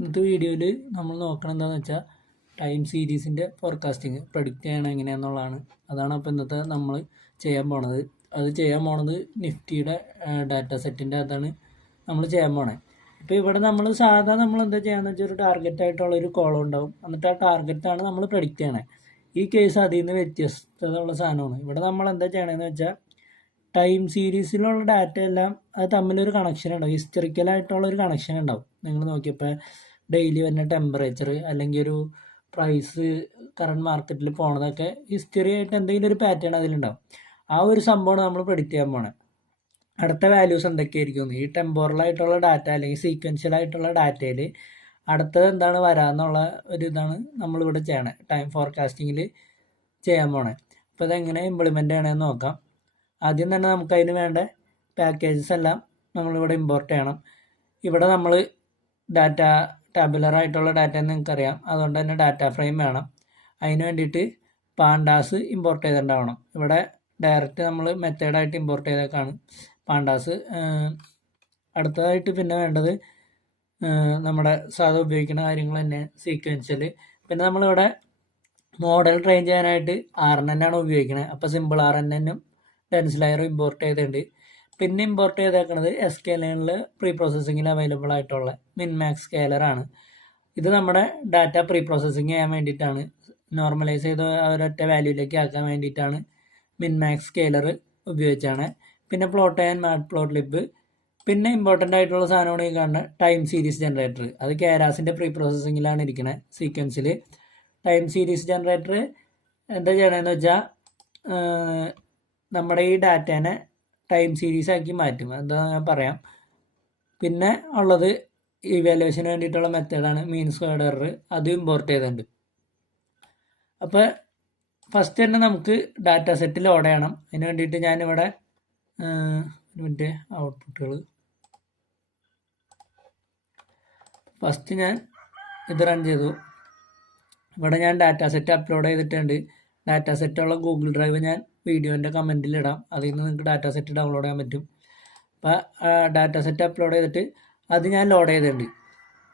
ഇന്നത്തെ വീഡിയോയിൽ നമ്മൾ നോക്കണം എന്താണെന്ന് വെച്ചാൽ ടൈം സീരീസിൻ്റെ ഫോർകാസ്റ്റിംഗ് പ്രഡിക്റ്റ് ചെയ്യണം എങ്ങനെയാണെന്നുള്ളതാണ്. അതാണ് അപ്പോൾ ഇന്നത്തെ നമ്മൾ ചെയ്യാൻ പോണത്. അത് ചെയ്യാൻ പോണത് നിഫ്റ്റിയുടെ ഡാറ്റ സെറ്റിൻ്റെ അതാണ് നമ്മൾ ചെയ്യാൻ പോണത്. അപ്പോൾ ഇവിടെ നമ്മൾ നമ്മൾ എന്താ ചെയ്യാന്ന് വെച്ചാൽ ഒരു ടാർഗറ്റ് ആയിട്ടുള്ളൊരു കോളം ഉണ്ടാവും. എന്നിട്ട് ആ ടാർഗറ്റാണ് നമ്മൾ പ്രഡിക്റ്റ് ചെയ്യണത്. ഈ കേസ് അതിൽ നിന്ന് വ്യത്യസ്തത ഉള്ള സാധനമാണ്. ഇവിടെ നമ്മൾ എന്താ ചെയ്യണമെന്ന് വെച്ചാൽ ടൈം സീരീസിലുള്ള ഡാറ്റ എല്ലാം അത് തമ്മിലൊരു കണക്ഷൻ ഉണ്ടാവും. ഹിസ്റ്ററിക്കലായിട്ടുള്ളൊരു കണക്ഷൻ ഉണ്ടാവും. നിങ്ങൾ നോക്കിയപ്പോൾ ഡെയിലി വരുന്ന ടെമ്പറേച്ചർ അല്ലെങ്കിൽ ഒരു പ്രൈസ് കറണ്ട് മാർക്കറ്റിൽ പോണതൊക്കെ ഹിസ്റ്ററി ആയിട്ട് എന്തെങ്കിലും ഒരു പാറ്റേൺ അതിലുണ്ടാവും. ആ ഒരു സംഭവമാണ് നമ്മൾ പ്രെഡിക്റ്റ് ചെയ്യാൻ പോണത്. അടുത്ത വാല്യൂസ് എന്തൊക്കെയായിരിക്കും ഈ ടെമ്പോറലായിട്ടുള്ള ഡാറ്റ അല്ലെങ്കിൽ സീക്വൻഷ്യൽ ആയിട്ടുള്ള ഡാറ്റയിൽ അടുത്തത് എന്താണ് വരാമെന്നുള്ള ഒരു ഇതാണ് നമ്മളിവിടെ ചെയ്യണേ ടൈം ഫോർകാസ്റ്റിങ്ങിൽ ചെയ്യാൻ പോണേ. അപ്പോൾ അതെങ്ങനെ ഇംപ്ലിമെൻ്റ് ചെയ്യണമെന്ന് നോക്കാം. ആദ്യം തന്നെ നമുക്ക് അതിന് വേണ്ട പാക്കേജസ് എല്ലാം നമ്മളിവിടെ ഇമ്പോർട്ട് ചെയ്യണം. ഇവിടെ നമ്മൾ ഡാറ്റ ടാബുലറായിട്ടുള്ള ഡാറ്റ നിങ്ങൾക്കറിയാം, അതുകൊണ്ട് തന്നെ ഡാറ്റ ഫ്രെയിം വേണം. അതിന് വേണ്ടിയിട്ട് പാണ്ടാസ് ഇമ്പോർട്ട് ചെയ്തിട്ടുണ്ടാവണം. ഇവിടെ ഡയറക്റ്റ് നമ്മൾ മെത്തേഡായിട്ട് ഇമ്പോർട്ട് ചെയ്തേക്കാണ് പാണ്ടാസ്. അടുത്തതായിട്ട് പിന്നെ വേണ്ടത് നമ്മുടെ സാധാ ഉപയോഗിക്കുന്ന കാര്യങ്ങൾ തന്നെ സീക്വൻഷ്യൽ. പിന്നെ നമ്മളിവിടെ മോഡൽ ട്രെയിൻ ചെയ്യാനായിട്ട് RNN ആണ് ഉപയോഗിക്കുന്നത്. അപ്പോൾ സിമ്പിൾ RNNും ഡെൻസ് ലെയറും ഇമ്പോർട്ട് ചെയ്തിട്ടുണ്ട്. പിന്നെ ഇമ്പോർട്ട് ചെയ്തേക്കുന്നത് SKLനിൽ പ്രീ പ്രോസസ്സിങ്ങിൽ അവൈലബിൾ ആയിട്ടുള്ള മിൻമാക്സ് സ്കെയിലറാണ്. ഇത് നമ്മുടെ ഡാറ്റ പ്രീ പ്രോസസ്സിങ് ചെയ്യാൻ വേണ്ടിയിട്ടാണ്, നോർമലൈസ് ചെയ്ത് ഒരൊറ്റ വാല്യൂയിലേക്ക് ആക്കാൻ വേണ്ടിയിട്ടാണ് മിൻമാക്സ് സ്കെയിലർ ഉപയോഗിച്ചാണ്. പിന്നെ പ്ലോട്ട് ചെയ്യാൻ മാറ്റ്പ്ലോട്ലിബ്. പിന്നെ ഇമ്പോർട്ടൻ്റ് ആയിട്ടുള്ള സാധനമാണ് ഈ കാണുന്ന ടൈം സീരീസ് ജനറേറ്റർ. അത് കേരാസിൻ്റെ പ്രീ പ്രോസസ്സിങ്ങിലാണ് ഇരിക്കുന്നത് സീക്വൻസിൽ. ടൈം സീരീസ് ജനറേറ്റർ എന്താ ചെയ്യണമെന്ന് വെച്ചാൽ നമ്മുടെ ഈ ഡാറ്റേനെ ടൈം സീരീസ് ആക്കി മാറ്റും. എന്താ ഞാൻ പറയാം. പിന്നെ ഉള്ളത് ഇവാലുവേഷന് വേണ്ടിയിട്ടുള്ള മെത്തേഡാണ് മീൻ സ്ക്വയർഡ് എറർ. അതും ഇമ്പോർട്ട് ചെയ്തിട്ടുണ്ട്. അപ്പോൾ ഫസ്റ്റ് തന്നെ നമുക്ക് ഡാറ്റ സെറ്റ് ലോഡ് ചെയ്യണം. അതിന് വേണ്ടിയിട്ട് ഞാനിവിടെ ഒരു മിനിറ്റ് ഔട്ട്പുട്ടുകൾ ഫസ്റ്റ് ഞാൻ ഇത് റൺ ചെയ്തു. ഇവിടെ ഞാൻ ഡാറ്റ സെറ്റ് അപ്ലോഡ് ചെയ്തിട്ടുണ്ട്. ഡാറ്റ സെറ്റുള്ള ഗൂഗിൾ ഡ്രൈവ് ഞാൻ വീഡിയോൻ്റെ കമൻറ്റിൽ ഇടാം. അതിൽ നിന്ന് നിങ്ങൾക്ക് ഡാറ്റ സെറ്റ് ഡൗൺലോഡ് ചെയ്യാൻ പറ്റും. അപ്പോൾ ഡാറ്റ സെറ്റ് അപ്ലോഡ് ചെയ്തിട്ട് അത് ഞാൻ ലോഡ് ചെയ്തിട്ടുണ്ട്.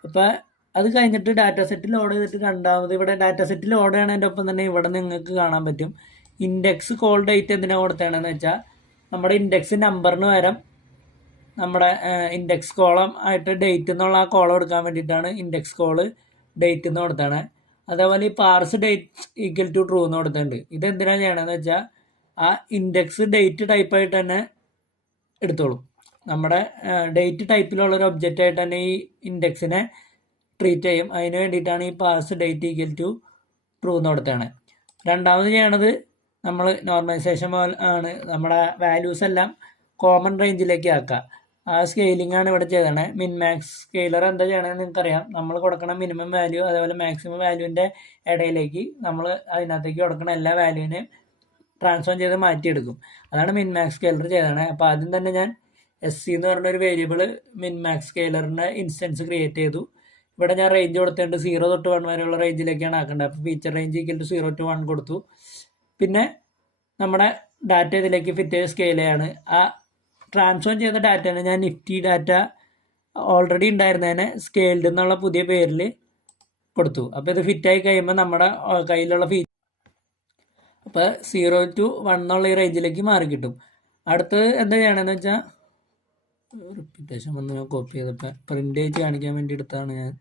അപ്പോൾ അത് കഴിഞ്ഞിട്ട് ഡാറ്റ സെറ്റ് ലോഡ് ചെയ്തിട്ട് രണ്ടാമത് ഇവിടെ ഡാറ്റ സെറ്റ് ലോഡ് ചെയ്യണതിൻ്റെ ഒപ്പം തന്നെ ഇവിടെ നിങ്ങൾക്ക് കാണാൻ പറ്റും ഇൻഡെക്സ് കോൾ ഡേറ്റ് എന്തിനാണ് കൊടുത്തതാണെന്ന് വെച്ചാൽ നമ്മുടെ ഇൻഡെക്സ് നമ്പറിന് പകരം നമ്മുടെ ഇൻഡെക്സ് കോളം ആയിട്ട് ഡേറ്റ് എന്നുള്ള ആ കോളം എടുക്കാൻ വേണ്ടിയിട്ടാണ് ഇൻഡെക്സ് കോള് ഡേറ്റ് എന്ന് കൊടുത്താണ്. അതേപോലെ ഈ parse date equal to true എന്ന് കൊടുത്തിട്ടുണ്ട്. ഇതെന്തിനാണ് ചെയ്യണമെന്ന് വെച്ചാൽ ആ ഇൻഡെക്സ് ഡേറ്റ് ടൈപ്പായിട്ട് തന്നെ എടുത്തോളും. നമ്മുടെ ഡേറ്റ് ടൈപ്പിലുള്ള ഒരു ഒബ്ജക്റ്റ് ആയിട്ട് തന്നെ ഈ ഇൻഡെക്സിനെ ട്രീറ്റ് ചെയ്യും. അതിന് വേണ്ടിയിട്ടാണ് ഈ parse date equal to true എന്ന് കൊടുത്താണ്. രണ്ടാമത് ചെയ്യണത് നമ്മൾ നോർമലൈസേഷൻ ആണ്. നമ്മുടെ വാല്യൂസ് എല്ലാം കോമൺ റേഞ്ചിലേക്ക് ആക്കുക. ആ സ്കെയിലിംഗ് ആണ് ഇവിടെ ചെയ്തത്. മിൻമാക്സ് സ്കെയിലർ എന്താ ചെയ്യണമെന്ന് നിങ്ങൾക്കറിയാം. നമ്മൾ കൊടുക്കണ മിനിമം വാല്യൂ അതേപോലെ മാക്സിമം വാല്യൂവിൻ്റെ ഇടയിലേക്ക് നമ്മൾ അതിനകത്തേക്ക് കൊടുക്കണ എല്ലാ വാല്യൂവിനെയും ട്രാൻസ്ഫോം ചെയ്ത് മാറ്റിയെടുക്കും. അതാണ് മിൻമാക്സ് സ്കെയിലർ ചെയ്തത്. അപ്പോൾ ആദ്യം തന്നെ ഞാൻ SC എന്ന് പറഞ്ഞൊരു വേരിയബിൾ മിൻമാക്സ് സ്കെയിലറിൻ്റെ ഇൻസ്റ്റൻസ് ക്രിയേറ്റ് ചെയ്തു. ഇവിടെ ഞാൻ റേഞ്ച് കൊടുത്തിട്ടുണ്ട് 0 തൊട്ട് 1 വരെയുള്ള റേഞ്ചിലേക്കാണ് ആക്കേണ്ടത്. അപ്പോൾ feature range equal to 0 to 1 കൊടുത്തു. പിന്നെ നമ്മുടെ ഡാറ്റ ഇതിലേക്ക് ഫിറ്റ് ചെയ്ത് സ്കെയിൽ ചെയ്യാണ്. ആ ട്രാൻസ്ഫോം ചെയ്ത ഡാറ്റയാണ് ഞാൻ നിഫ്റ്റി ഡാറ്റ ഓൾറെഡി ഉണ്ടായിരുന്നതിനെ സ്കെയിൽഡ് എന്നുള്ള പുതിയ പേരിൽ കൊടുത്തു. അപ്പോൾ ഇത് ഫിറ്റായി കഴിയുമ്പോൾ നമ്മുടെ കയ്യിലുള്ള അപ്പോൾ 0 to 1 എന്നുള്ള ഈ റേഞ്ചിലേക്ക് മാറി കിട്ടും. അടുത്തത് എന്താ ചെയ്യണമെന്ന് വെച്ചാൽ റിപ്പീറ്റേഷൻ വന്ന് ഞാൻ കോപ്പി ചെയ്തപ്പോൾ പ്രിൻ്റ് ചെയ്ത് കാണിക്കാൻ വേണ്ടി എടുത്തതാണ് ഞാൻ.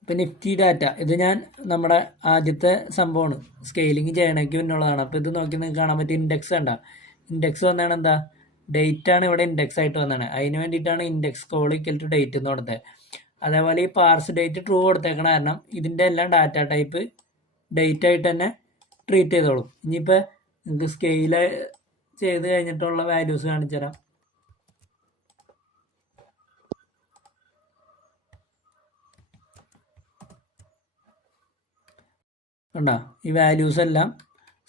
ഇപ്പം നിഫ്റ്റി ഡാറ്റ ഇത് ഞാൻ നമ്മുടെ ആദ്യത്തെ സംഭവമാണ് സ്കെയിലിംഗ് ചെയ്യണമെങ്കിൽ എന്നുള്ളതാണ്. അപ്പോൾ ഇത് നോക്കി നിങ്ങൾക്ക് കാണാൻ പറ്റും ഇൻഡെക്സ് ഉണ്ടാ. ഇൻഡെക്സ് വന്നാണ് എന്താ ഡേറ്റാണ് ഇവിടെ ഇൻഡെക്സ് ആയിട്ട് വന്നതാണ്. അതിന് വേണ്ടിയിട്ടാണ് index col equal to date എന്ന് കൊടുത്തത്. അതേപോലെ ഈ പാർസ് ഡേറ്റ് ട്രൂ കൊടുത്തേക്കണ കാരണം ഇതിൻ്റെ എല്ലാം ഡാറ്റ ടൈപ്പ് ഡേറ്റ് ആയിട്ട് തന്നെ ട്രീറ്റ് ചെയ്തോളും. ഇനിയിപ്പോൾ നിങ്ങൾക്ക് സ്കെയിൽ ചെയ്ത് കഴിഞ്ഞിട്ടുള്ള വാല്യൂസ് കാണിച്ചു തരാം. കണ്ടോ ഈ വാല്യൂസ് എല്ലാം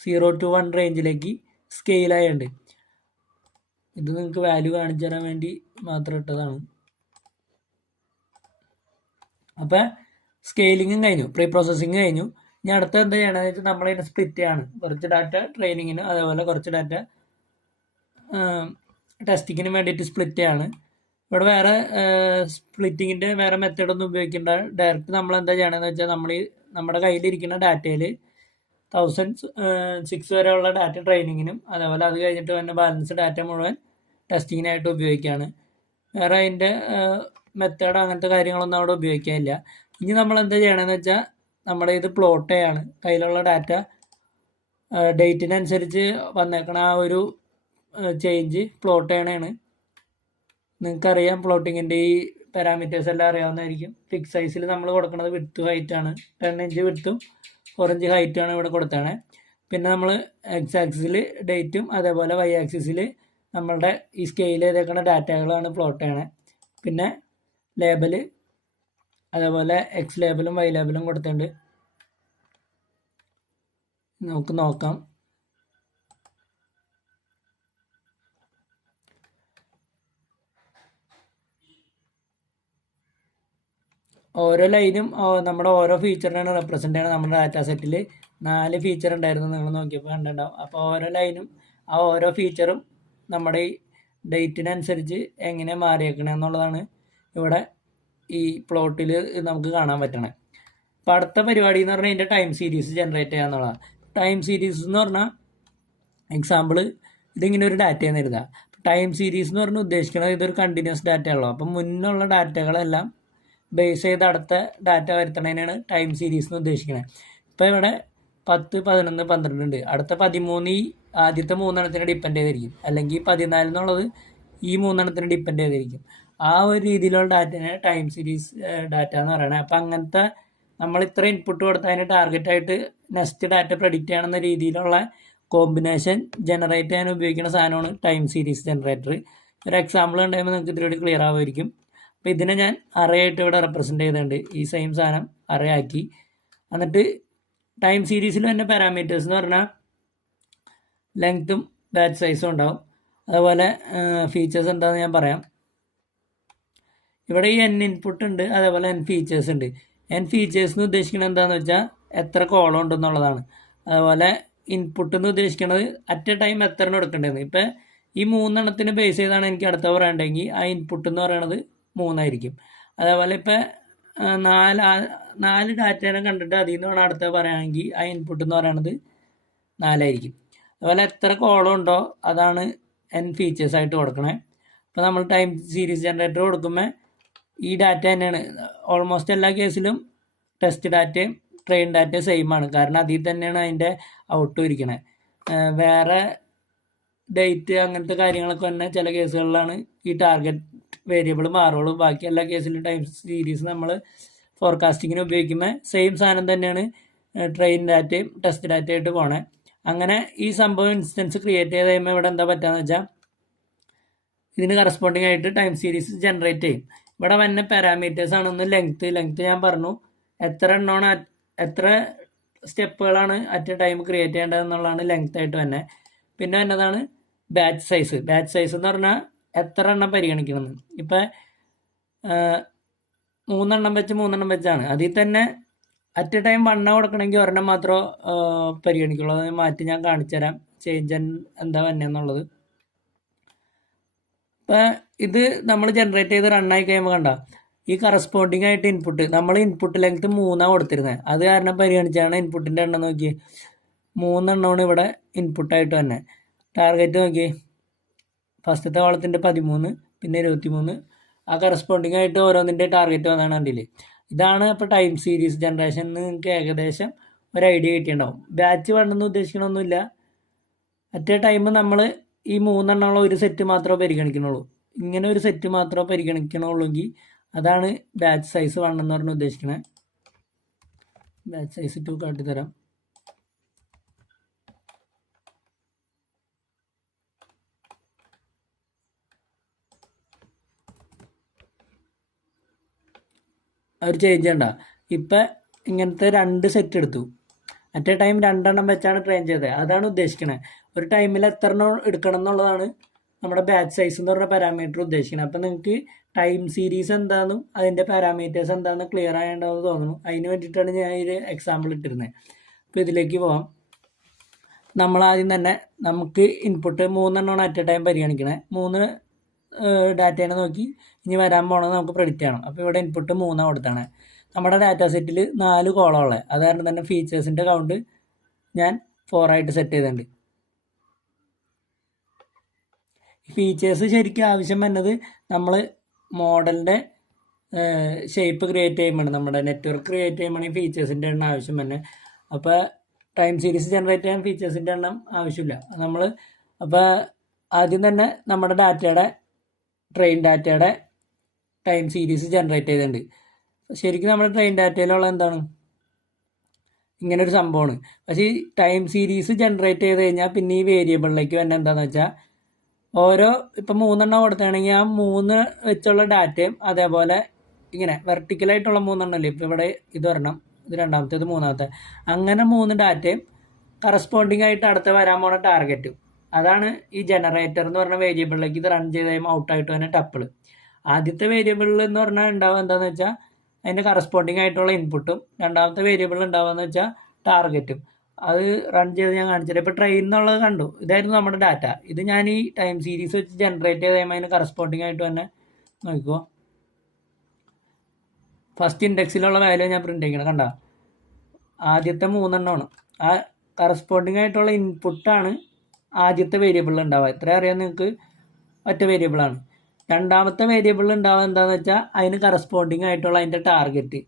0 to 1 റേഞ്ചിലേക്ക് സ്കെയിലായുണ്ട്. ഇത് നിങ്ങൾക്ക് വാല്യൂ കാണിച്ചു തരാൻ വേണ്ടി മാത്രം ഇട്ടതാണ്. അപ്പോൾ സ്കെയിലിങ്ങും കഴിഞ്ഞു, പ്രീ പ്രോസസ്സിങ് കഴിഞ്ഞു. ഇനി അടുത്ത എന്താ ചെയ്യണമെന്ന് വെച്ചാൽ നമ്മളിതിനെ സ്പ്ലിറ്റ് ചെയ്യാണ്. കുറച്ച് ഡാറ്റ ട്രെയിനിങ്ങിന് അതേപോലെ കുറച്ച് ഡാറ്റ ടെസ്റ്റിങ്ങിന് വേണ്ടിയിട്ട് സ്പ്ലിറ്റ് ചെയ്യാണ്. ഇവിടെ വേറെ സ്പ്ലിറ്റിങ്ങിൻ്റെ വേറെ മെത്തേഡൊന്നും ഉപയോഗിക്കേണ്ട. ഡയറക്റ്റ് നമ്മൾ എന്താ ചെയ്യണമെന്ന് വെച്ചാൽ നമ്മുടെ കയ്യിലിരിക്കുന്ന ഡാറ്റയിൽ 1006 വരെയുള്ള ഡാറ്റ ട്രെയിനിങ്ങിനും അതേപോലെ അത് കഴിഞ്ഞിട്ട് തന്നെ ബാലൻസ് ഡാറ്റ മുഴുവൻ ടെസ്റ്റിങ്ങിനായിട്ട് ഉപയോഗിക്കുകയാണ്. വേറെ അതിൻ്റെ മെത്തേഡ് അങ്ങനത്തെ കാര്യങ്ങളൊന്നും അവിടെ ഉപയോഗിക്കാനില്ല. ഇനി നമ്മൾ എന്താ ചെയ്യണമെന്ന് വെച്ചാൽ നമ്മുടെ ഇത് പ്ലോട്ട് ചെയ്യാണ്. കയ്യിലുള്ള ഡാറ്റ ഡേറ്റിനനുസരിച്ച് വന്നേക്കണ ആ ഒരു ചേഞ്ച് പ്ലോട്ട് ചെയ്യണതാണ്. നിങ്ങൾക്കറിയാം പ്ലോട്ടിങ്ങിൻ്റെ ഈ പാരാമീറ്റേഴ്സ് എല്ലാം അറിയാവുന്നതായിരിക്കും. ഫിക്സ് സൈസിൽ നമ്മൾ കൊടുക്കുന്നത് വിഡ്ത്ത് ഹൈറ്റാണ്. 10 ഇഞ്ച് വിഡ്ത്തും 4 ഇഞ്ച് ഹൈറ്റുമാണ് ഇവിടെ കൊടുത്തത്. പിന്നെ നമ്മൾ എക്സ് ആക്സിസിൽ ഡേറ്റും അതേപോലെ വൈ ആക്സിസിൽ നമ്മളുടെ ഈ സ്കെയിൽ ചെയ്തേക്കുന്ന ഡാറ്റകളാണ് പ്ലോട്ട് ചെയ്യണത്. പിന്നെ ലേബൽ അതേപോലെ എക്സ് ലേബലും വൈ ലേബലും കൊടുത്തിട്ടുണ്ട്. നമുക്ക് നോക്കാം. ഓരോ ലൈനും നമ്മുടെ ഓരോ ഫീച്ചറിനാണ് റെപ്രസെൻ്റ് ചെയ്യണം. നമ്മുടെ ഡാറ്റാ സെറ്റിൽ 4 ഫീച്ചർ ഉണ്ടായിരുന്നു, നിങ്ങൾ നോക്കിയപ്പോൾ കണ്ടിട്ടുണ്ടാവും. അപ്പോൾ ഓരോ ലൈനും ആ ഓരോ ഫീച്ചറും നമ്മുടെ ഈ ഡേറ്റിനനുസരിച്ച് എങ്ങനെ മാറിയേക്കണമെന്നുള്ളതാണ് ഇവിടെ ഈ പ്ലോട്ടിൽ നമുക്ക് കാണാൻ പറ്റണത്. അപ്പോൾ അടുത്ത പരിപാടി എന്ന് പറഞ്ഞാൽ ഇതിൻ്റെ ടൈം സീരീസ് ജനറേറ്റ് ചെയ്യുക എന്നുള്ളതാണ്. ടൈം സീരീസ് എന്ന് പറഞ്ഞാൽ എക്സാമ്പിൾ ഇതിങ്ങനെ ഒരു ഡാറ്റയെന്ന് എഴുതുക. ടൈം സീരീസ് എന്ന് പറഞ്ഞാൽ ഉദ്ദേശിക്കുന്നത് ഇതൊരു കണ്ടിന്യൂസ് ഡാറ്റ ഉള്ളൂ. അപ്പം മുന്നുള്ള ഡാറ്റകളെല്ലാം ബേസ് ചെയ്ത് അടുത്ത ഡാറ്റ വരുത്തണതിനാണ് ടൈം സീരീസ് എന്ന് ഉദ്ദേശിക്കുന്നത്. ഇപ്പോൾ ഇവിടെ 10, 11, 12 ഉണ്ട്. അടുത്ത 13 ഈ ആദ്യത്തെ 3 ഡിപ്പെൻഡ് ചെയ്തിരിക്കും, അല്ലെങ്കിൽ 14 എന്നുള്ളത് ഈ 3 ഡിപ്പെൻഡ് ചെയ്തിരിക്കും. ആ ഒരു രീതിയിലുള്ള ഡാറ്റയാണ് ടൈം സീരീസ് ഡാറ്റ എന്ന് പറയുന്നത്. അപ്പം അങ്ങനത്തെ നമ്മൾ ഇത്ര ഇൻപുട്ട് കൊടുത്ത് അതിന് ടാർഗറ്റായിട്ട് നെക്സ്റ്റ് ഡാറ്റ പ്രഡിക്റ്റ് ചെയ്യണമെന്ന രീതിയിലുള്ള കോമ്പിനേഷൻ ജനറേറ്റ് ചെയ്യാൻ ഉപയോഗിക്കുന്ന സാധനമാണ് ടൈം സീരീസ് ജനറേറ്റർ. ഒരു എക്സാമ്പിൾ ഉണ്ടാകുമ്പോൾ നിങ്ങൾക്ക് ഇതിലൂടെ ക്ലിയർ ആവുമായിരിക്കും. അപ്പോൾ ഇതിനെ ഞാൻ അറേ ആയിട്ട് ഇവിടെ റെപ്രസെൻ്റ് ചെയ്തിട്ടുണ്ട്. ഈ സെയിം സാധനം അറേ ആക്കി. എന്നിട്ട് ടൈം സീരീസിൽ തന്നെ പാരാമീറ്റേഴ്സ് എന്ന് പറഞ്ഞാൽ ലെങ്ത്തും ബാച്ച് സൈസും ഉണ്ടാവും. അതുപോലെ ഫീച്ചേഴ്സ് എന്താണെന്ന് ഞാൻ പറയാം. ഇവിടെ ഈ എൻ ഇൻപുട്ട് ഉണ്ട്, അതേപോലെ എൻ ഫീച്ചേഴ്സ് ഉണ്ട്. എൻ ഫീച്ചേഴ്സ് എന്ന് ഉദ്ദേശിക്കുന്നത് എന്താണെന്ന് വെച്ചാൽ എത്ര കോളം ഉണ്ടെന്നുള്ളതാണ്. അതുപോലെ ഇൻപുട്ട് എന്ന് ഉദ്ദേശിക്കുന്നത് അറ്റ് എ ടൈം എത്ര എടുക്കേണ്ടതെന്ന്. ഇപ്പം ഈ 3 ബേസ് ചെയ്താണ് എനിക്ക് അടുത്ത പറയണ്ടെങ്കിൽ ആ ഇൻപുട്ട് എന്ന് പറയുന്നത് 3 ആയിരിക്കും. അതേപോലെ ഇപ്പം 4 ഡാറ്റേനെ കണ്ടിട്ട് അതിൽ നിന്ന് വേണം അടുത്ത പറയുകയാണെങ്കിൽ ആ ഇൻപുട്ട് എന്ന് പറയുന്നത് 4 ആയിരിക്കും. അതുപോലെ എത്ര കോളം ഉണ്ടോ അതാണ് എൻ ഫീച്ചേഴ്സ് ആയിട്ട് കൊടുക്കണേ. അപ്പോൾ നമ്മൾ ടൈം സീരീസ് ജനറേറ്റർ കൊടുക്കുമ്പോൾ ഈ ഡാറ്റ തന്നെയാണ് ഓൾമോസ്റ്റ് എല്ലാ കേസിലും ടെസ്റ്റ് ഡാറ്റയും ട്രെയിൻ ഡാറ്റയും സെയിം ആണ്. കാരണം അതിൽ തന്നെയാണ് അതിൻ്റെ ഔട്ടും ഇരിക്കണേ. വേറെ ഡേറ്റ് അങ്ങനത്തെ കാര്യങ്ങളൊക്കെ തന്നെ ചില കേസുകളിലാണ് ഈ ടാർഗറ്റ് വേരിയബിൾ മാറുള്ളൂ. ബാക്കി എല്ലാ കേസിലും ടൈം സീരീസ് നമ്മൾ ഫോർകാസ്റ്റിങ്ങിന് ഉപയോഗിക്കുമ്പോൾ സെയിം സാധനം തന്നെയാണ് ട്രെയിൻ ഡാറ്റയും ടെസ്റ്റ് ഡാറ്റയായിട്ട് പോണേ. അങ്ങനെ ഈ സംഭവം ഇൻസ്റ്റൻസ് ക്രിയേറ്റ് ചെയ്ത് കഴിയുമ്പോൾ ഇവിടെ എന്താ പറ്റുകയെന്ന് വെച്ചാൽ ഇതിന് കറസ്പോണ്ടിങ് ആയിട്ട് ടൈം സീരീസ് ജനറേറ്റ് ചെയ്യും. ഇവിടെ വന്ന പാരാമീറ്റേഴ്സ് ആണെന്ന് ലെങ്ത്ത് ഞാൻ പറഞ്ഞു എത്ര സ്റ്റെപ്പുകളാണ് അറ്റ് എ ടൈം ക്രിയേറ്റ് ചെയ്യേണ്ടതെന്നുള്ളതാണ് ലെങ്ത് ആയിട്ട് തന്നെ. പിന്നെ എന്നതാണ് ബാച്ച് സൈസ് എന്ന് പറഞ്ഞാൽ എത്ര എണ്ണം പരിഗണിക്കണമെന്ന്. ഇപ്പം 3 എണ്ണം വെച്ചാണ്. അതിൽ തന്നെ അറ്റ് എ ടൈം 1 കൊടുക്കണമെങ്കിൽ 1 എണ്ണം മാത്രമേ പരിഗണിക്കുള്ളൂ. അത് മാറ്റി ഞാൻ കാണിച്ചു തരാം ചേഞ്ച് എന്താ വന്നെന്നുള്ളത്. ഇപ്പം ഇത് നമ്മൾ ജനറേറ്റ് ചെയ്ത് റണ്ണായി കഴിയുമ്പോൾ കണ്ട ഈ കറസ്പോണ്ടിങ് ആയിട്ട് ഇൻപുട്ട് നമ്മൾ ഇൻപുട്ട് ലെങ്ത് 3 കൊടുത്തിരുന്നത്. അത് കാരണം പരിഗണിച്ചാണ് ഇൻപുട്ടിൻ്റെ എണ്ണം നോക്കി 3 എണ്ണമാണ് ഇവിടെ ഇൻപുട്ടായിട്ട് തന്നെ. ടാർഗറ്റ് നോക്കി ഫസ്റ്റത്തെ കോളത്തിൻ്റെ 13, പിന്നെ 23. ആ കറസ്പോണ്ടിങ് ആയിട്ട് ഓരോന്നിൻ്റെ ടാർഗറ്റ് വന്നാണ് കണ്ടില്ലേ. ഇതാണ് ഇപ്പോൾ ടൈം സീരീസ് ജനറേഷൻ. നിങ്ങൾക്ക് ഏകദേശം ഒരു ഐഡിയ കിട്ടിയിട്ടുണ്ടാവും. ബാച്ച് വേണമെന്ന് ഉദ്ദേശിക്കണമൊന്നുമില്ല. അറ്റ് എ ടൈം നമ്മൾ ഈ 3 എണ്ണമുള്ള ഒരു സെറ്റ് മാത്രമേ പരിഗണിക്കണുള്ളൂ. ഇങ്ങനെ ഒരു സെറ്റ് മാത്രമേ പരിഗണിക്കണുള്ളൂങ്കിൽ അതാണ് ബാച്ച് സൈസ് 1 എന്ന് പറഞ്ഞ് ഉദ്ദേശിക്കണേ. Batch size 2 കാട്ടിത്തരാം. ഒരു ചേഞ്ച് ചെയ്യണ്ട. ഇപ്പം ഇങ്ങനത്തെ 2 സെറ്റ് എടുത്തു. അറ്റ് എ ടൈം 2 എണ്ണം വെച്ചാണ് ട്രെയിൻ ചെയ്തത്. അതാണ് ഉദ്ദേശിക്കണേ. ഒരു ടൈമിൽ എത്ര എണ്ണം എടുക്കണം എന്നുള്ളതാണ് നമ്മുടെ ബാച്ച് സൈസ് എന്ന് പറഞ്ഞ പാരാമീറ്റർ ഉദ്ദേശിക്കുന്നത്. അപ്പം നിങ്ങൾക്ക് ടൈം സീരീസ് എന്താണെന്നും അതിൻ്റെ പാരാമീറ്റേഴ്സ് എന്താണെന്ന് ക്ലിയർ ആയേണ്ടതെന്ന് തോന്നുന്നു. അതിന് വേണ്ടിയിട്ടാണ് ഞാൻ ഒരു എക്സാമ്പിൾ ഇട്ടിരുന്നത്. അപ്പോൾ ഇതിലേക്ക് പോകാം. നമ്മൾ ആദ്യം തന്നെ നമുക്ക് ഇൻപുട്ട് 3 എണ്ണമാണ് അറ്റ് എ ടൈം പരിഗണിക്കണേ. 3 ഡാറ്റേനെ നോക്കി ഇനി വരാൻ പോകണമെന്ന് നമുക്ക് പ്രെഡിക്റ്റ് ചെയ്യണം. അപ്പോൾ ഇവിടെ ഇൻപുട്ട് 3 കൊടുത്താണ്. നമ്മുടെ ഡാറ്റ സെറ്റിൽ 4 കോളമുള്ളത്, അത് കാരണം തന്നെ ഫീച്ചേഴ്സിൻ്റെ കൗണ്ട് ഞാൻ 4 ആയിട്ട് സെറ്റ് ചെയ്തിട്ടുണ്ട്. ഫീച്ചേഴ്സ് ശരിക്കും ആവശ്യം വരുന്നത് നമ്മൾ മോഡലിൻ്റെ ഷേപ്പ് ക്രിയേറ്റ് ചെയ്യുമ്പോൾ, നമ്മുടെ നെറ്റ്വർക്ക് ക്രിയേറ്റ് ചെയ്യുമ്പോൾ ഫീച്ചേഴ്സിൻ്റെ എണ്ണം ആവശ്യം തന്നെ. അപ്പോൾ ടൈം സീരീസ് ജനറേറ്റ് ചെയ്യാൻ ഫീച്ചേഴ്സിൻ്റെ എണ്ണം ആവശ്യമില്ല. അപ്പോൾ ആദ്യം തന്നെ നമ്മുടെ ഡാറ്റയുടെ ട്രെയിൻ ഡാറ്റയുടെ ടൈം സീരീസ് ജനറേറ്റ് ചെയ്തിട്ടുണ്ട്. ശരിക്കും നമ്മുടെ ട്രെയിൻ ഡാറ്റയിലുള്ള എന്താണ് ഇങ്ങനൊരു സംഭവമാണ്. പക്ഷേ ഈ ടൈം സീരീസ് ജനറേറ്റ് ചെയ്ത് കഴിഞ്ഞാൽ പിന്നെ ഈ വേരിയബിളിലേക്ക് തന്നെ എന്താണെന്ന് വെച്ചാൽ ഓരോ ഇപ്പം 3 എണ്ണം കൊടുക്കുകയാണെങ്കിൽ ആ 3 വെച്ചുള്ള ഡാറ്റയും അതേപോലെ ഇങ്ങനെ വെർട്ടിക്കലായിട്ടുള്ള 3 എണ്ണമല്ലേ, ഇപ്പോൾ ഇവിടെ ഇത് ഒരെണ്ണം, ഇത് രണ്ടാമത്തേത്, മൂന്നാമത്തെ, അങ്ങനെ 3 ഡാറ്റയും കറസ്പോണ്ടിങ് ആയിട്ട് അടുത്ത വരാൻ പോണ ടാർഗറ്റും. അതാണ് ഈ ജനറേറ്റർ എന്ന് പറഞ്ഞ വേരിയബിളിലേക്ക് ഇത് റൺ ചെയ്ത് കഴിയുമ്പോൾ ഔട്ടായിട്ട് തന്നെ ടപ്പിൾ. ആദ്യത്തെ വേരിയബിളിൽ എന്ന് പറഞ്ഞാൽ ഉണ്ടാവുക എന്താണെന്ന് വെച്ചാൽ അതിൻ്റെ കറസ്പോണ്ടിങ് ആയിട്ടുള്ള ഇൻപുട്ടും, രണ്ടാമത്തെ വേരിയബിളിൽ ഉണ്ടാവുകയെന്ന് വെച്ചാൽ ടാർഗറ്റും. അത് റൺ ചെയ്ത് ഞാൻ കാണിച്ചത്. ഇപ്പോൾ ട്രെയിൻ എന്നുള്ളത് കണ്ടു, ഇതായിരുന്നു നമ്മുടെ ഡാറ്റ. ഇത് ഞാൻ ഈ ടൈം സീരീസ് വെച്ച് ജനറേറ്റ് ചെയ്ത് കഴിയുമ്പോൾ അതിന് കറസ്പോണ്ടിങ് ആയിട്ട് തന്നെ നോക്കിക്കോ, ഫസ്റ്റ് ഇൻഡെക്സിലുള്ള വാല്യൂ ഞാൻ പ്രിൻ്റ് ചെയ്യണം. കണ്ട ആദ്യത്തെ 3 എണ്ണമാണ്. ആ കറസ്പോണ്ടിങ് ആയിട്ടുള്ള ഇൻപുട്ടാണ് ആദ്യത്തെ വേരിയബിളിൽ ഉണ്ടാവുക. ഇത്ര അറിയാൻ നിങ്ങൾക്ക് ഒറ്റ വേരിയബിളാണ്. രണ്ടാമത്തെ വേരിയബിളിൽ ഉണ്ടാവുക എന്താണെന്ന് വെച്ചാൽ അതിന് കറസ്പോണ്ടിങ് ആയിട്ടുള്ള അതിൻ്റെ ടാർഗറ്റ്.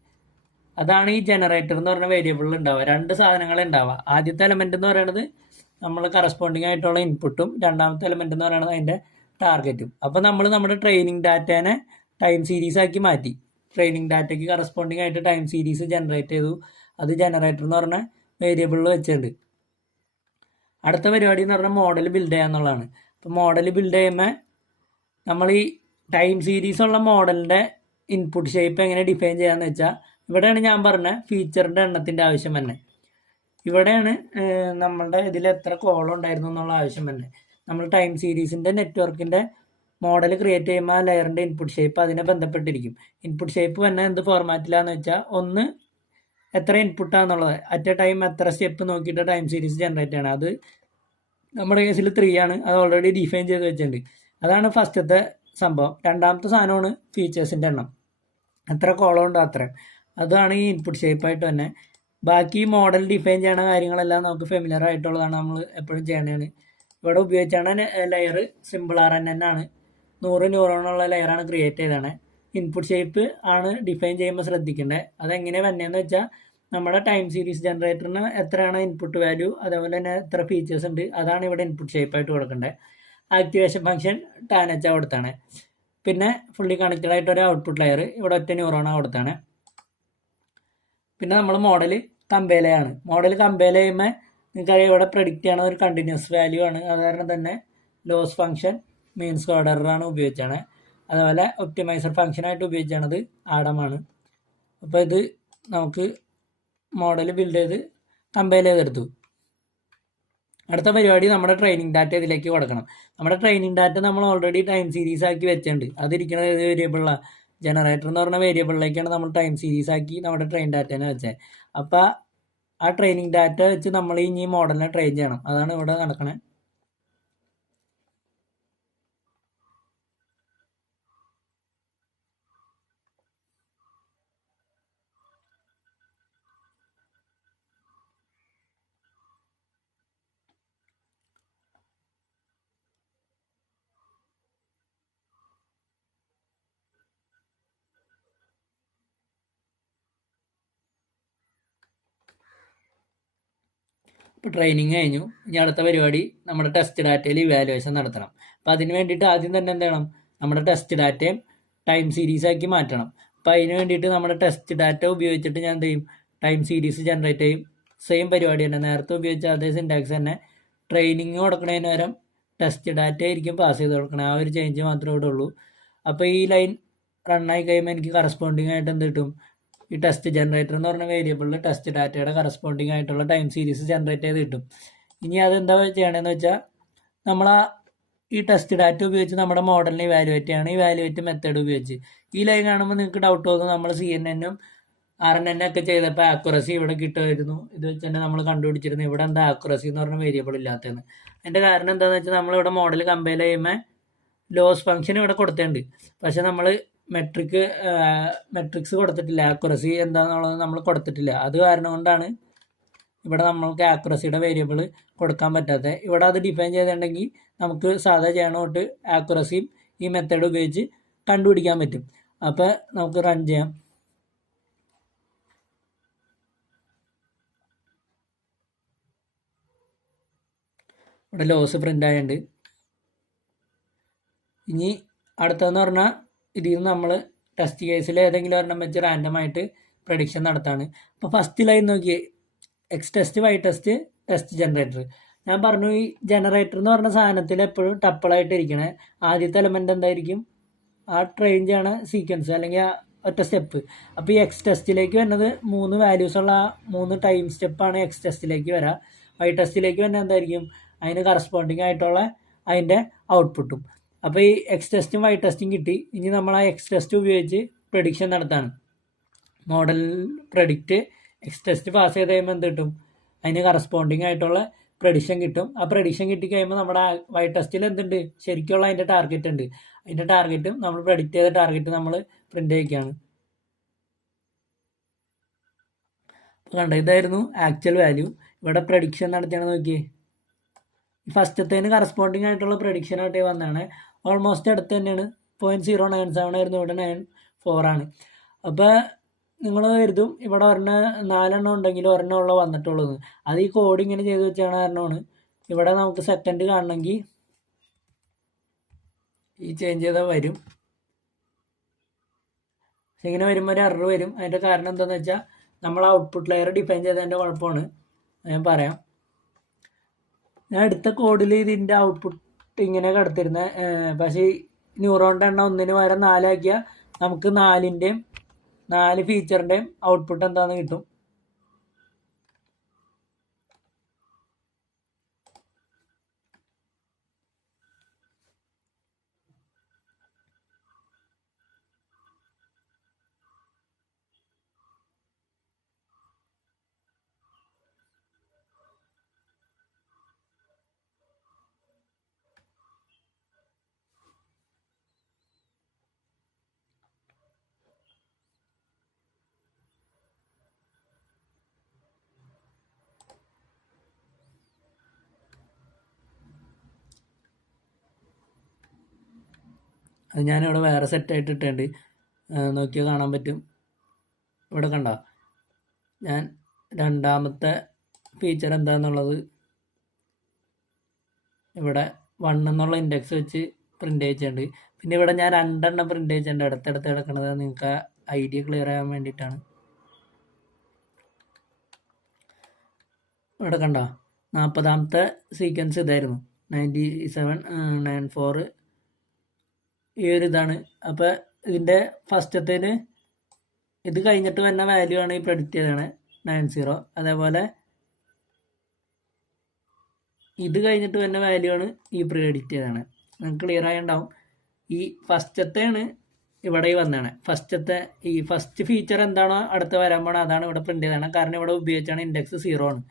അതാണ് ഈ ജനറേറ്റർ എന്ന് പറഞ്ഞ വേരിയബിളിൽ ഉണ്ടാവുക. 2 സാധനങ്ങൾ ഉണ്ടാവുക. ആദ്യത്തെ എലമെൻ്റ് എന്ന് പറയുന്നത് നമ്മൾ കറസ്പോണ്ടിങ് ആയിട്ടുള്ള ഇൻപുട്ടും, രണ്ടാമത്തെ എലമെൻ്റ് എന്ന് പറയുന്നത് അതിൻ്റെ ടാർഗറ്റും. അപ്പോൾ നമ്മൾ നമ്മുടെ ട്രെയിനിങ് ഡാറ്റേനെ ടൈം സീരീസ് ആക്കി മാറ്റി. ട്രെയിനിങ് ഡാറ്റയ്ക്ക് കറസ്പോണ്ടിങ് ആയിട്ട് ടൈം സീരീസ് ജനറേറ്റ് ചെയ്തു. അത് ജനറേറ്റർ എന്ന് പറഞ്ഞ വേരിയബിളിൽ വെച്ചിട്ടുണ്ട്. അടുത്ത പരിപാടി എന്ന് പറഞ്ഞാൽ മോഡൽ ബിൽഡ് ചെയ്യുക എന്നുള്ളതാണ്. അപ്പോൾ മോഡൽ ബിൽഡ് ചെയ്യുമ്പോൾ നമ്മൾ ഈ ടൈം സീരീസ് ഉള്ള മോഡലിൻ്റെ ഇൻപുട്ട് ഷേപ്പ് എങ്ങനെ ഡിഫൈൻ ചെയ്യാമെന്ന് വെച്ചാൽ ഇവിടെയാണ് ഞാൻ പറഞ്ഞ ഫീച്ചറിൻ്റെ എണ്ണത്തിൻ്റെ ആവശ്യം തന്നെ. ഇവിടെയാണ് നമ്മളുടെ ഇതിൽ എത്ര കോളം ഉണ്ടായിരുന്നു എന്നുള്ള ആവശ്യം തന്നെ. നമ്മൾ ടൈം സീരീസിൻ്റെ നെറ്റ്വർക്കിൻ്റെ മോഡൽ ക്രിയേറ്റ് ചെയ്യുമ്പോൾ ആ ലെയറിൻ്റെ ഇൻപുട്ട് ഷേപ്പ് അതിനെ ബന്ധപ്പെട്ടിരിക്കും. ഇൻപുട്ട് ഷേപ്പ് തന്നെ എന്ത് ഫോർമാറ്റിലാന്ന് വെച്ചാൽ ഒന്ന് എത്ര ഇൻപുട്ടാണെന്നുള്ളത്, അറ്റ് എ ടൈം എത്ര സ്റ്റെപ്പ് നോക്കിയിട്ട് ടൈം സീരീസ് ജനറേറ്റ് ചെയ്യണം. അത് നമ്മുടെ കേസിൽ 3 ആണ്. അത് ഓൾറെഡി ഡിഫൈൻ ചെയ്ത് വെച്ചിട്ടുണ്ട്. അതാണ് ഫസ്റ്റത്തെ സംഭവം. രണ്ടാമത്തെ സാധനമാണ് ഫീച്ചേഴ്സിൻ്റെ എണ്ണം, എത്ര കോളം ഉണ്ടോ അത്രയും. അതാണ് ഈ ഇൻപുട്ട് ഷേപ്പായിട്ട് തന്നെ. ബാക്കി മോഡൽ ഡിഫൈൻ ചെയ്യണ കാര്യങ്ങളെല്ലാം നമുക്ക് ഫെമിലിയർ ആയിട്ടുള്ളതാണ്, നമ്മൾ എപ്പോഴും ചെയ്യണതാണ്. ഇവിടെ ഉപയോഗിച്ചാണ് ലെയർ സിമ്പിൾ RNN ആണ്, 100 ന്യൂറോണുള്ള ലെയറാണ് ക്രിയേറ്റ് ചെയ്തതാണ്. ഇൻപുട്ട് ഷേപ്പ് ആണ് ഡിഫൈൻ ചെയ്യുമ്പോൾ ശ്രദ്ധിക്കേണ്ടത്. അതെങ്ങനെ വന്നതെന്ന് വെച്ചാൽ നമ്മുടെ ടൈം സീരീസ് ജനറേറ്ററിന് എത്രയാണ് ഇൻപുട്ട് വാല്യൂ, അതേപോലെ തന്നെ എത്ര ഫീച്ചേഴ്സ് ഉണ്ട്, അതാണ് ഇവിടെ ഇൻപുട്ട് ഷേപ്പായിട്ട് കൊടുക്കേണ്ടത്. ആക്ടിവേഷൻ ഫംഗ്ഷൻ ടാനച്ച കൊടുത്താണ്. പിന്നെ ഫുള്ളി കണക്റ്റഡ് ആയിട്ട് ഒരു ഔട്ട്പുട്ട് ലെയർ ഇവിടെ ഒറ്റ ന്യൂറോണാണ് കൊടുത്താണ്. പിന്നെ നമ്മൾ മോഡൽ കമ്പയർ ചെയ്യാണ്. മോഡൽ കമ്പയർ ചെയ്യുമ്പോൾ നിങ്ങൾക്കറിയാം ഇവിടെ പ്രെഡിക്റ്റ് ചെയ്യണ ഒരു കണ്ടിന്യൂസ് വാല്യൂ ആണ്. അത് കാരണം തന്നെ ലോസ് ഫംഗ്ഷൻ മീൻ സ്ക്വയർഡ് എററാണ് ഉപയോഗിച്ചാണ്. അതുപോലെ ഒപ്റ്റിമൈസർ ഫംഗ്ഷനായിട്ട് ഉപയോഗിച്ചാണത് ആഡമാണ്. അപ്പോൾ ഇത് നമുക്ക് മോഡൽ ബിൽഡ് ചെയ്ത് കമ്പയർ ചെയ്തെടുത്തു. അടുത്ത പരിപാടി നമ്മുടെ ട്രെയിനിങ് ഡാറ്റ ഇതിലേക്ക് കൊടുക്കണം. നമ്മുടെ ട്രെയിനിങ് ഡാറ്റ നമ്മൾ ഓൾറെഡി ടൈം സീരീസ് ആക്കി വെച്ചിട്ടുണ്ട്. അതിരിക്കുന്ന ഏത് വേരിയബിളാണ്, ജനറേറ്റർ എന്ന് പറഞ്ഞ വേരിയബിളിലേക്കാണ് നമ്മൾ ടൈം സീരീസ് ആക്കി നമ്മുടെ ട്രെയിൻ ഡാറ്റേനെ വെച്ചത്. അപ്പോൾ ആ ട്രെയിനിങ് ഡാറ്റ വെച്ച് നമ്മൾ ഇനി മോഡലിനെ ട്രെയിൻ ചെയ്യണം. അതാണ് ഇവിടെ നടക്കണേ. ഇപ്പോൾ ട്രെയിനിങ് കഴിഞ്ഞു. ഇനി അടുത്ത പരിപാടി നമ്മുടെ ടെസ്റ്റ് ഡാറ്റയിൽ ഇവാലുവേഷൻ നടത്തണം. അപ്പോൾ അതിന് വേണ്ടിയിട്ട് ആദ്യം തന്നെ എന്ത് ചെയ്യണം, നമ്മുടെ ടെസ്റ്റ് ഡാറ്റയും ടൈം സീരീസ് ആക്കി മാറ്റണം. അപ്പോൾ അതിന് വേണ്ടിയിട്ട് നമ്മുടെ ടെസ്റ്റ് ഡാറ്റ ഉപയോഗിച്ചിട്ട് ഞാൻ എന്ത് ചെയ്യും, ടൈം സീരീസ് ജനറേറ്റ് ചെയ്യും. സെയിം പരിപാടി തന്നെ, നേരത്തെ ഉപയോഗിച്ച അതേ സിൻടാക്സ് തന്നെ. ട്രെയിനിങ് കൊടുക്കുന്നതിന് പകരം ടെസ്റ്റ് ഡാറ്റ ആയിരിക്കും പാസ് ചെയ്ത് കൊടുക്കണം. ആ ഒരു ചേഞ്ച് മാത്രമേ ഇവിടെ ഉള്ളൂ. അപ്പോൾ ഈ ലൈൻ റണ്ണായി കഴിയുമ്പോൾ എനിക്ക് കറസ്പോണ്ടിങ് ആയിട്ട് എന്ത് കിട്ടും, ഈ ടെസ്റ്റ് ജനറേറ്റർ എന്ന് പറഞ്ഞ വേരിയബിളിൽ ടെസ്റ്റ് ഡാറ്റയുടെ കറസ്പോണ്ടിങ് ആയിട്ടുള്ള ടൈം സീരീസ് ജനറേറ്റ് ചെയ്ത് കിട്ടും. ഇനി അതെന്താ ചെയ്യണമെന്ന് വെച്ചാൽ നമ്മൾ ഈ ടെസ്റ്റ് ഡാറ്റ ഉപയോഗിച്ച് നമ്മുടെ മോഡലിനെ ഇവാലുവേറ്റ് ചെയ്യണം. ഇവാലുവേറ്റ് മെത്തേഡ് ഉപയോഗിച്ച് ഈ ലൈൻ കാണുമ്പോൾ നിങ്ങൾക്ക് ഡൗട്ട് തോന്നും, നമ്മൾ CNN ഉം RNN ഒക്കെ ചെയ്തപ്പോൾ ആക്യുറസി ഇവിടെ കിട്ടുമായിരുന്നു. ഇത് വെച്ച് തന്നെ നമ്മൾ കണ്ടുപിടിച്ചിരുന്നു ഇവിടെ എന്താ ആക്യുറസി എന്ന് പറഞ്ഞ വേരിയബിൾ ഇല്ലാത്തതെന്ന്. അതിൻ്റെ കാരണം എന്താണെന്ന് വെച്ചാൽ നമ്മളിവിടെ മോഡൽ കമ്പയർ ചെയ്യുമ്പോൾ ലോസ് ഫംഗ്ഷൻ ഇവിടെ കൊടുത്തിട്ടുണ്ട്. പക്ഷെ നമ്മൾ മെട്രിക്സ് കൊടുത്തിട്ടില്ല, ആക്യുറസി എന്താണെന്നുള്ളത് നമ്മൾ കൊടുത്തിട്ടില്ല. അത് കാരണം കൊണ്ടാണ് ഇവിടെ നമ്മൾക്ക് ആക്യുറസിയുടെ വേരിയബിൾ കൊടുക്കാൻ പറ്റാത്തത്. ഇവിടെ അത് ഡിഫൈൻ ചെയ്തിട്ടുണ്ടെങ്കിൽ നമുക്ക് സാധാ ചെയ്യണ തൊട്ട് ആക്യുറസിയും ഈ മെത്തേഡ് ഉപയോഗിച്ച് കണ്ടുപിടിക്കാൻ പറ്റും. അപ്പോൾ നമുക്ക് റൺ ചെയ്യാം. ഇവിടെ ലോസ് പ്രിൻ്റ് ആയതുണ്ട്. ഇനി അടുത്തതെന്ന് പറഞ്ഞാൽ ഇതിൽ നിന്ന് നമ്മൾ ടെസ്റ്റ് കേസിൽ ഏതെങ്കിലും ഒരെണ്ണം വെച്ച് റാൻഡമായിട്ട് പ്രഡിക്ഷൻ നടത്താണ്. അപ്പോൾ ഫസ്റ്റ് ലൈൻ നോക്കിയേ, X test, Y test, test generator. ഞാൻ പറഞ്ഞു ഈ ജനറേറ്റർ എന്ന് പറഞ്ഞ സാധനത്തിൽ എപ്പോഴും ടപ്പിളായിട്ട് ഇരിക്കണേ. ആദ്യത്തെ എലമെൻ്റ് എന്തായിരിക്കും? ആ ട്രെയിൻ ചെയ്യണ സീക്വൻസ് അല്ലെങ്കിൽ ആ ഒറ്റ സ്റ്റെപ്പ്. അപ്പോൾ ഈ എക്സ് ടെസ്റ്റിലേക്ക് വരുന്നത് 3 വാല്യൂസുള്ള 3 ടൈം സ്റ്റെപ്പാണ് എക്സ് ടെസ്റ്റിലേക്ക് വരാം. വൈ ടെസ്റ്റിലേക്ക് വരുന്നത് എന്തായിരിക്കും? അതിന് കറസ്പോണ്ടിങ് ആയിട്ടുള്ള അതിൻ്റെ ഔട്ട്പുട്ടും. അപ്പോൾ ഈ എക്സ് ടെസ്റ്റും വൈ ടെസ്റ്റും കിട്ടി. ഇനി നമ്മൾ ആ എക്സ് ടെസ്റ്റ് ഉപയോഗിച്ച് പ്രഡിക്ഷൻ നടത്താണ്. Model predict X test pass ചെയ്ത് കഴിയുമ്പോൾ എന്ത് കിട്ടും? അതിന് കറസ്പോണ്ടിങ് ആയിട്ടുള്ള പ്രഡിക്ഷൻ കിട്ടും. ആ പ്രഡിക്ഷൻ കിട്ടിക്കഴിയുമ്പോൾ നമ്മുടെ വൈ ടെസ്റ്റിൽ എന്തുണ്ട്? ശരിക്കുള്ള അതിൻ്റെ ടാർഗറ്റ് ഉണ്ട്. അതിൻ്റെ ടാർഗറ്റും നമ്മൾ പ്രഡിക്റ്റ് ചെയ്ത ടാർഗറ്റ് നമ്മൾ പ്രിൻ്റ് ചെയ്യിക്കുകയാണ്. അപ്പോൾ കണ്ട, ഇതായിരുന്നു ആക്ച്വൽ വാല്യൂ. ഇവിടെ പ്രഡിക്ഷൻ നടത്തിയാണ് നോക്കിയേ. ഫസ്റ്റത്തേന് കറസ്പോണ്ടിങ് ആയിട്ടുള്ള പ്രഡിക്ഷൻ ആയിട്ട് വന്നതാണ്. ഓൾമോസ്റ്റ് അടുത്ത് തന്നെയാണ്. 0.097 ആയിരുന്നു, ഇവിടെ 94 ആണ്. അപ്പോൾ നിങ്ങൾ കരുതും ഇവിടെ 4 ഉണ്ടെങ്കിൽ 1 വന്നിട്ടുള്ളത്. അത് ഈ കോഡ് ഇങ്ങനെ ചെയ്ത് വെച്ചാണ് കാരണമാണ്. ഇവിടെ നമുക്ക് സെക്കൻഡ് കാണണമെങ്കിൽ ഈ ചേഞ്ച് ചെയ്താൽ വരും. ഇങ്ങനെ വരുമ്പോൾ ഒരു എറർ വരും. അതിൻ്റെ കാരണം എന്താണെന്ന് വെച്ചാൽ നമ്മൾ ഔട്ട്പുട്ട് ലെയർ ഡിഫൈൻ ചെയ്തതിൻ്റെ കുഴപ്പമാണ്. ഞാൻ പറയാം. ഞാൻ എടുത്ത കോഡിൽ ഇതിൻ്റെ ഔട്ട്പുട്ട് ഇങ്ങനെ കിടത്തിരുന്നത്. പക്ഷേ ന്യൂറോണിൻ്റെ എണ്ണം 1ന് പകരം 4 ആക്കിയാൽ നമുക്ക് 4 ഫീച്ചറിൻ്റെയും ഔട്ട്പുട്ട് എന്താണെന്ന് കിട്ടും. അത് ഞാനിവിടെ വേറെ സെറ്റായിട്ട് ഇട്ടുണ്ട്. നോക്കിയാൽ കാണാൻ പറ്റും. ഇവിടെ കണ്ടോ, ഞാൻ രണ്ടാമത്തെ ഫീച്ചർ എന്താണെന്നുള്ളത് ഇവിടെ 1 എന്നുള്ള ഇൻഡെക്സ് വെച്ച് പ്രിൻ്റ് ചെയ്യിച്ചിട്ടുണ്ട്. പിന്നെ ഇവിടെ ഞാൻ 2 പ്രിൻ്റ് ചെയ്യിച്ചിട്ടുണ്ട് അടുത്തടുത്ത് കിടക്കുന്നത്. നിങ്ങൾക്ക് ഐഡിയ ക്ലിയർ ആകാൻ വേണ്ടിയിട്ടാണ്. ഇവിടെ കണ്ടോ, 40ാമത്തെ സീക്വൻസ് ഇതായിരുന്നു, 97 94 ഈ ഒരു ഇതാണ്. അപ്പോൾ ഇതിൻ്റെ ഫസ്റ്റത്തേന് ഇത് കഴിഞ്ഞിട്ട് വരുന്ന വാല്യൂ ആണ് ഈ പ്രഡിക്റ്റ് ചെയ്തതാണ് 90. അതേപോലെ ഇത് കഴിഞ്ഞിട്ട് വരുന്ന വാല്യൂ ആണ് ഈ പ്രിഡിക്റ്റ് ചെയ്തതാണ്. നിങ്ങൾക്ക് ക്ലിയർ ആയിട്ടുണ്ടാവും. ഈ ഫസ്റ്റത്തെയാണ് ഇവിടെ വന്നതാണ്. ഈ ഫസ്റ്റ് ഫീച്ചർ എന്താണോ അടുത്ത് വരാൻ പോണത് അതാണ് ഇവിടെ പ്രിൻ്റ് ചെയ്തതാണ്. കാരണം ഇവിടെ ഉപയോഗിച്ചാണ് ഇൻഡെക്സ് 0 ആണ്.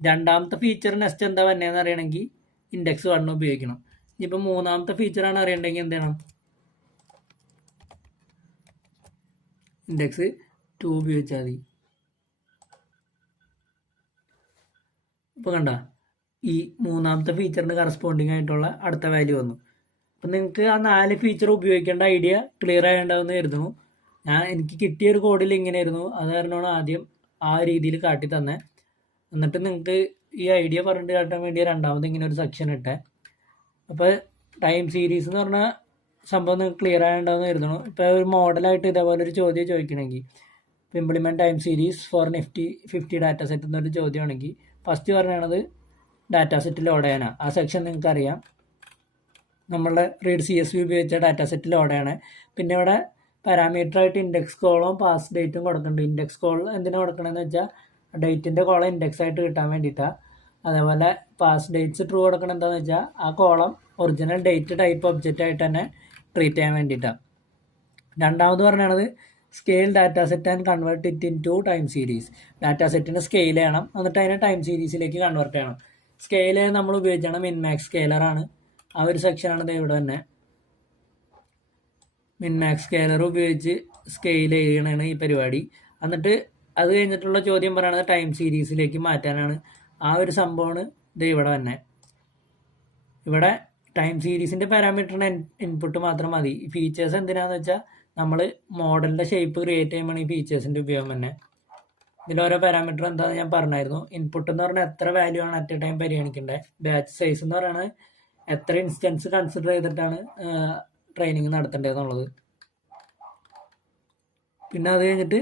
രണ്ടാമത്തെ ഫീച്ചർ നെക്സ്റ്റ് എന്താ വന്നതെന്ന് അറിയണമെങ്കിൽ ഇൻഡെക്സ് 1 ഉപയോഗിക്കണം. ഇനിയിപ്പോൾ 3ാമത്തെ ഫീച്ചറാണ് അറിയണമെങ്കിൽ എന്ത് ചെയ്യണം? ഇൻഡെക്സ് 2 ഉപയോഗിച്ചാൽ മതി. ഇപ്പോൾ കണ്ട, ഈ 3ാമത്തെ ഫീച്ചറിന് കറസ്പോണ്ടിങ് ആയിട്ടുള്ള അടുത്ത വാല്യൂ വന്നു. അപ്പം നിങ്ങൾക്ക് ആ 4 ഫീച്ചർ ഉപയോഗിക്കേണ്ട ഐഡിയ ക്ലിയർ ആയിട്ടുണ്ടാവുമെന്ന് കരുതുന്നു. എനിക്ക് കിട്ടിയൊരു കോഡിൽ ഇങ്ങനെയായിരുന്നു. അത് കാരണമാണ് ആദ്യം ആ രീതിയിൽ കാട്ടി തന്നെ. എന്നിട്ട് നിങ്ങൾക്ക് ഈ ഐഡിയ പറഞ്ഞിട്ട് കാട്ടാൻ വേണ്ടി രണ്ടാമത് ഇങ്ങനെ ഒരു സെക്ഷൻ ഇട്ടേ. അപ്പോൾ ടൈം സീരീസ് എന്ന് പറഞ്ഞാൽ സംഭവം നിങ്ങൾക്ക് ക്ലിയർ ആയിട്ടുണ്ടാവുമെന്ന് കരുതുന്നു. ഇപ്പോൾ ഒരു മോഡലായിട്ട് ഇതേപോലെ ഒരു ചോദ്യം ചോദിക്കണമെങ്കിൽ, implement time series for Nifty 50 data set എന്നൊരു ചോദ്യമാണെങ്കിൽ ഫസ്റ്റ് പറയണത് ഡാറ്റ സെറ്റ് ലോഡ് ചെയ്യാനാണ്. ആ സെക്ഷൻ നിങ്ങൾക്കറിയാം. നമ്മളുടെ റീഡ് CSV ഉപയോഗിച്ച ഡാറ്റ സെറ്റ് ലോഡ് ചെയ്യണേ. പിന്നെ ഇവിടെ പാരാമീറ്ററായിട്ട് ഇൻഡെക്സ് കോളും പാസ് ഡേറ്റും കൊടുക്കുന്നുണ്ട്. ഇൻഡെക്സ് കോൾ എന്തിനാണ് കൊടുക്കണമെന്ന് വെച്ചാൽ ഡേറ്റിൻ്റെ കോളം ഇൻഡെക്സ് ആയിട്ട് കിട്ടാൻ വേണ്ടിയിട്ടാണ്. അതേപോലെ പാസ് ഡേറ്റ്സ് ട്രൂ കൊടുക്കണം എന്താണെന്ന് വെച്ചാൽ ആ column original date type object ആയിട്ട് തന്നെ ട്രീറ്റ് ചെയ്യാൻ വേണ്ടിയിട്ടാണ്. രണ്ടാമത് പറഞ്ഞത് scale data set and convert it into time series. Data സെറ്റിനെ സ്കെയിൽ ചെയ്യണം, എന്നിട്ട് അതിനെ ടൈം സീരീസിലേക്ക് കൺവേർട്ട് ചെയ്യണം. സ്കെയിൽ നമ്മൾ ഉപയോഗിക്കണം മിൻമാക്സ് സ്കെയിലറാണ്. ആ ഒരു സെക്ഷനാണ് ഇവിടെ തന്നെ. മിൻമാക്സ് സ്കെയിലർ ഉപയോഗിച്ച് സ്കെയിൽ ചെയ്യണതാണ് ഈ പരിപാടി. എന്നിട്ട് അത് കഴിഞ്ഞിട്ടുള്ള ചോദ്യം പറയുന്നത് ടൈം സീരീസിലേക്ക് മാറ്റാനാണ്. ആ ഒരു സംഭവമാണ് ഇത് ഇവിടെ തന്നെ. ഇവിടെ ടൈം സീരീസിൻ്റെ പാരാമീറ്ററിന് ഇൻപുട്ട് മാത്രം മതി. ഫീച്ചേഴ്സ് എന്തിനാന്ന് വെച്ചാൽ നമ്മൾ മോഡലിൻ്റെ ഷേപ്പ് ക്രിയേറ്റ് ചെയ്യുമ്പോൾ ഈ ഫീച്ചേഴ്സിൻ്റെ ഉപയോഗം തന്നെ. ഇതിലോരോ പാരാമീറ്റർ എന്താണെന്ന് ഞാൻ പറഞ്ഞായിരുന്നു. ഇൻപുട്ട് എന്ന് പറഞ്ഞാൽ എത്ര വാല്യൂ ആണ് അറ്റ് എ ടൈം പരിഗണിക്കേണ്ടത്. ബാച്ച് സൈസ് എന്ന് പറയുന്നത് എത്ര ഇൻസ്റ്റൻസ് കൺസിഡർ ചെയ്തിട്ടാണ് ട്രെയിനിങ് നടത്തേണ്ടതെന്നുള്ളത്. പിന്നെ അത് കഴിഞ്ഞിട്ട്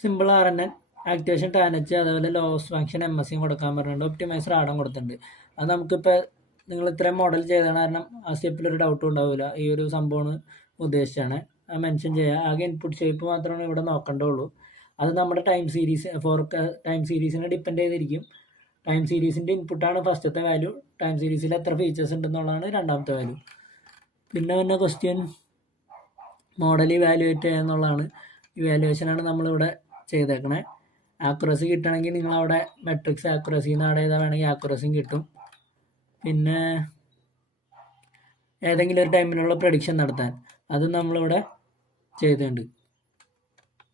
സിമ്പിൾ RNN, ആക്ടിവേഷൻ ടാനച്ച്, അതേപോലെ ലോസ് ഫംഗ്ഷൻ MSCയും കൊടുക്കാൻ പറഞ്ഞിട്ടുണ്ട്. ഒപ്റ്റിമൈസർ ആഡും കൊടുത്തിട്ടുണ്ട്. അത് നമുക്കിപ്പോൾ നിങ്ങൾ ഇത്രയും മോഡൽ ചെയ്താണ് കാരണം ആ സ്റ്റെപ്പിലൊരു ഡൗട്ടും ഉണ്ടാവില്ല. ഈ ഒരു സംഭവമാണ് ഉദ്ദേശിച്ചാണ് അത് മെൻഷൻ ചെയ്യുക. ആകെ ഇൻപുട്ട് ഷേപ്പ് മാത്രമാണ് ഇവിടെ നോക്കേണ്ടുള്ളൂ. അത് നമ്മുടെ ടൈം സീരീസിനെ ഡിപ്പെൻഡ് ചെയ്തിരിക്കും. ടൈം സീരീസിൻ്റെ ഇൻപുട്ടാണ് ഫസ്റ്റത്തെ വാല്യൂ. ടൈം സീരീസിൽ എത്ര ഫീച്ചേഴ്സ് ഉണ്ടെന്നുള്ളതാണ് രണ്ടാമത്തെ വാല്യൂ. പിന്നെ ക്വസ്റ്റ്യൻ മോഡൽ ഇവാലുവേറ്റ് ചെയ്യുക എന്നുള്ളതാണ്. ഇവാലുവേഷനാണ് നമ്മളിവിടെ ചെയ്തേക്കണേ. ആക്യുറസി കിട്ടണമെങ്കിൽ നിങ്ങളവിടെ മെട്രിക്സ് ആക്യുറസിന്ന് ആഡ് ചെയ്താൽ വേണമെങ്കിൽ ആക്യുറസിയും കിട്ടും. പിന്നെ ഏതെങ്കിലും ഒരു ടൈമിലുള്ള പ്രഡിക്ഷൻ നടത്താൻ അതും നമ്മളിവിടെ ചെയ്തിട്ടുണ്ട്.